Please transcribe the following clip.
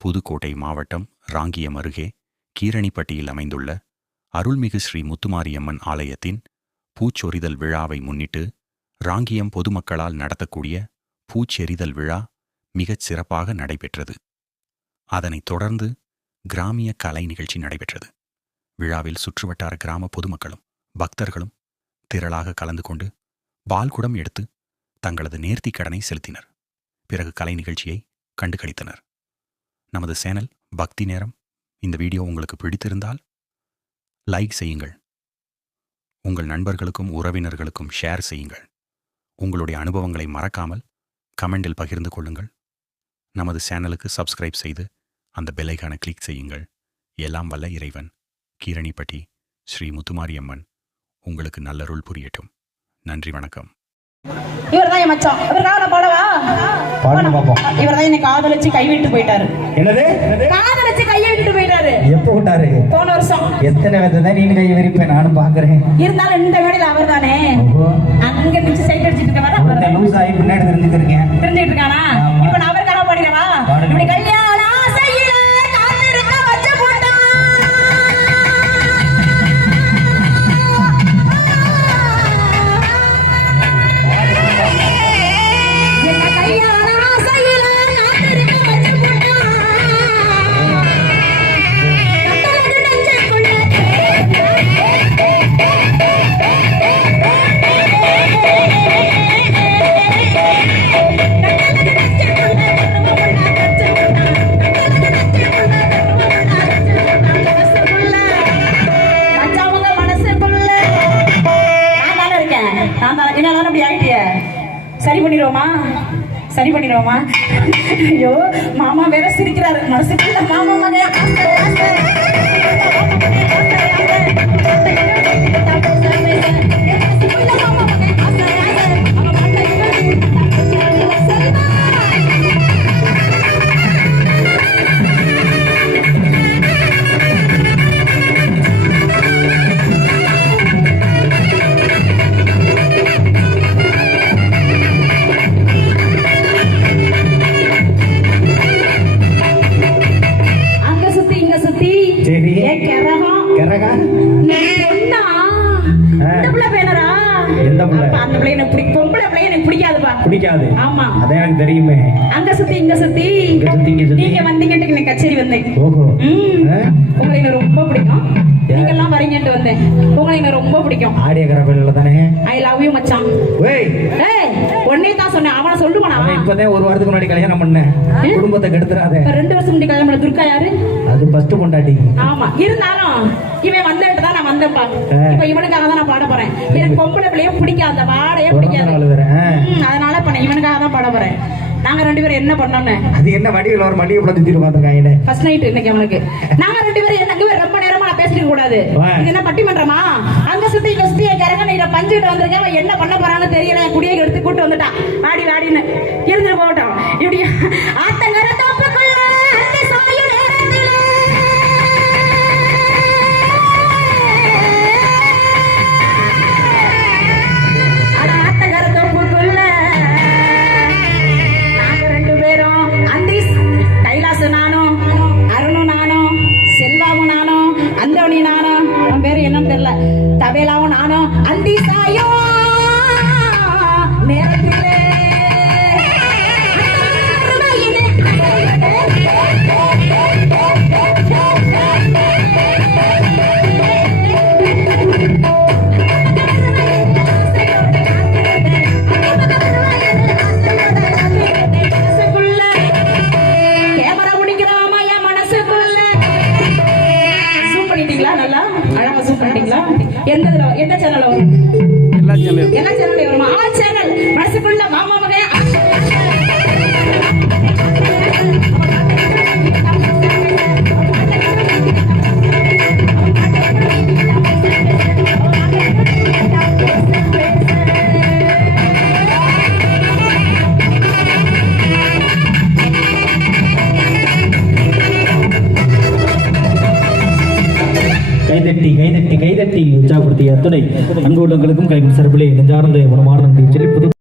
புதுக்கோட்டை மாவட்டம் ராங்கியம் அருகே கீரணிப்பட்டியில் அமைந்துள்ள அருள்மிகு ஸ்ரீ முத்துமாரியம்மன் ஆலயத்தின் பூச்சொரிதல் விழாவை முன்னிட்டு ராங்கியம் பொதுமக்களால் நடத்தக்கூடிய பூச்செறிதல் விழா மிகச் சிறப்பாக நடைபெற்றது. அதனைத் தொடர்ந்து கிராமிய கலை நிகழ்ச்சி நடைபெற்றது. விழாவில் சுற்றுவட்டார கிராம பொதுமக்களும் பக்தர்களும் திரளாக கலந்து கொண்டு பால்குடம் எடுத்து தங்களது நேர்த்திக் கடனை செலுத்தினர். பிறகு கலை நிகழ்ச்சியை கண்டுகளித்தனர். நமது சேனல் பக்தி நேரம் இந்த வீடியோ உங்களுக்கு பிடித்திருந்தால் லைக் செய்யுங்கள். உங்கள் நண்பர்களுக்கும் உறவினர்களுக்கும் ஷேர் செய்யுங்கள். உங்களுடைய அனுபவங்களை மறக்காமல் கமெண்டில் பகிர்ந்து கொள்ளுங்கள். நமது சேனலுக்கு சப்ஸ்கிரைப் செய்து அந்த பெல் ஐகானை கிளிக் செய்யுங்கள். எல்லாம் வல்ல இறைவன் கீரணிப்பட்டி ஸ்ரீ முத்துமாரியம்மன் உங்களுக்கு நல்லருள் புரியட்டும். நன்றி, வணக்கம். இவர்தான் என் மச்சான். இவர்தான் பாடவா பாடுங்க பாப்போம். இவர்தான் என்னை காதலிச்சு கைவிட்டு போயிட்டாரு. என்னது? காதலிச்சு கையை விட்டு போயிட்டாரு. எப்போ விட்டாரு? போன வருஷம். எத்தனை விதத்தை நீங்க கையை விரிப்பேன் நானும் பாக்குறேன். இருந்தாலும் இந்த வேலையில அவர் தானே அங்க நிச்சு சைட் அடிச்சிட்டு இருக்கவரா? அந்த லூஸ் ஆகி பின்னாடி தெரிஞ்சுட்டு இருக்கேன். தெரிஞ்சிட்டு இருக்கானா? இப்ப நான் அவர் கனவு பாடுறவா? இப்படி கல்யாண ஆசையில காத்திருக்க வச்சு போட்டான். என்ன கல்யாண ஆசையில காத்திருக்க வச்சு போட்டான். கட்டளை நெஞ்சுக்குள்ள சரி பண்ணிடுவோமா? சரி பண்ணிடுவோமா? ஐயோ, மாமா வேற சிரிக்கிறாரு. மனசுக்குள்ள மாமா மகன் பிடிக்காது. ஆமா, அத எனக்கு தெரியுமே. அங்க சுத்தி இங்க சுத்தி நீங்க வந்தீங்கட்டு எனக்கு கச்சேரி வந்தேன். ஓஹோ, உங்களை எனக்கு ரொம்ப பிடிக்கும். நீங்க எல்லாம் வரீங்கட்டு வந்தேன். உங்களை எனக்கு ரொம்ப பிடிக்கும். ஆடிய கரபையில தானே. ஐ லவ் யூ மச்சான். ஏய் ஏய், ஒண்ணே தான் சொன்னேன். அவன சொல்லுவானா? அவன் இப்பதான் ஒரு வாரத்துக்கு முன்னாடி கல்யாணம் பண்ணேன். குடும்பத்தை கெடுத்துறாத. 2 வருஷம் முன்னாடி கல்யாணம் பண்ண துர்கா யாரு? அது ஃபர்ஸ்ட் பொண்டாட்டி. ஆமா, இருந்தாலும் இவன் வந்துட்டு தான் நான் வந்தேன் பாரு. இப்போ இவனுக்காக தான் நான் பாட போறேன். எனக்கு பொம்பளை பிள்ளையும் பிடிக்காது, அந்த வாடையே பிடிக்காது. அதனால இப்ப நான் இவனுக்காக தான் பாட போறேன். நாங்க 2 பேரும் என்ன பண்ணோம்னு அது என்ன வடிவில் ஒரு மல்லிகை பழம் திட்டிட்டு உட்காந்துருக்காங்க. ஃபர்ஸ்ட் நைட் இன்னைக்கு அவனுக்கு. நாங்க 2 பேரும் என்ன ரொம்ப நேரமா நான் பேசிட்டு கூடாது. இது என்ன பட்டிமன்றமா? அங்க சுத்தி இங்க சுத்தி கரங்க நீங்க பஞ்சுட்டு வந்திருக்கேன். அவன் என்ன பண்ண போறான்னு தெரியல. குடியை எடுத்து கூட்டு வந்துட்டான். வாடி வாடின்னு இருந்துட்டு போகட்டும். இப்படி ஆத்தங்கர தோப்புக்குள்ள அந்த சாய நேரத்துல தவேலாவும் நானும் அந்தி சாயோ நேரத்திலே கேமரா முடிக்கிறாமா என் மனசுக்குள்ள. சூப் பண்ணிட்டீங்களா? நல்லா அழகா சூப் பண்ணிட்டீங்களா? எந்த சேனல் வரும்? எல்லா சேனல்லையும் வருமா? ஆல் சேனல் மனசுக்குள்ள மாமா மகன். கைதட்டி உற்சாகப்படுத்திய அத்துணை அன்பு உள்ளங்களுக்கும் கைகள் சிறப்பிலே நெஞ்சார்ந்த மனமார்ந்த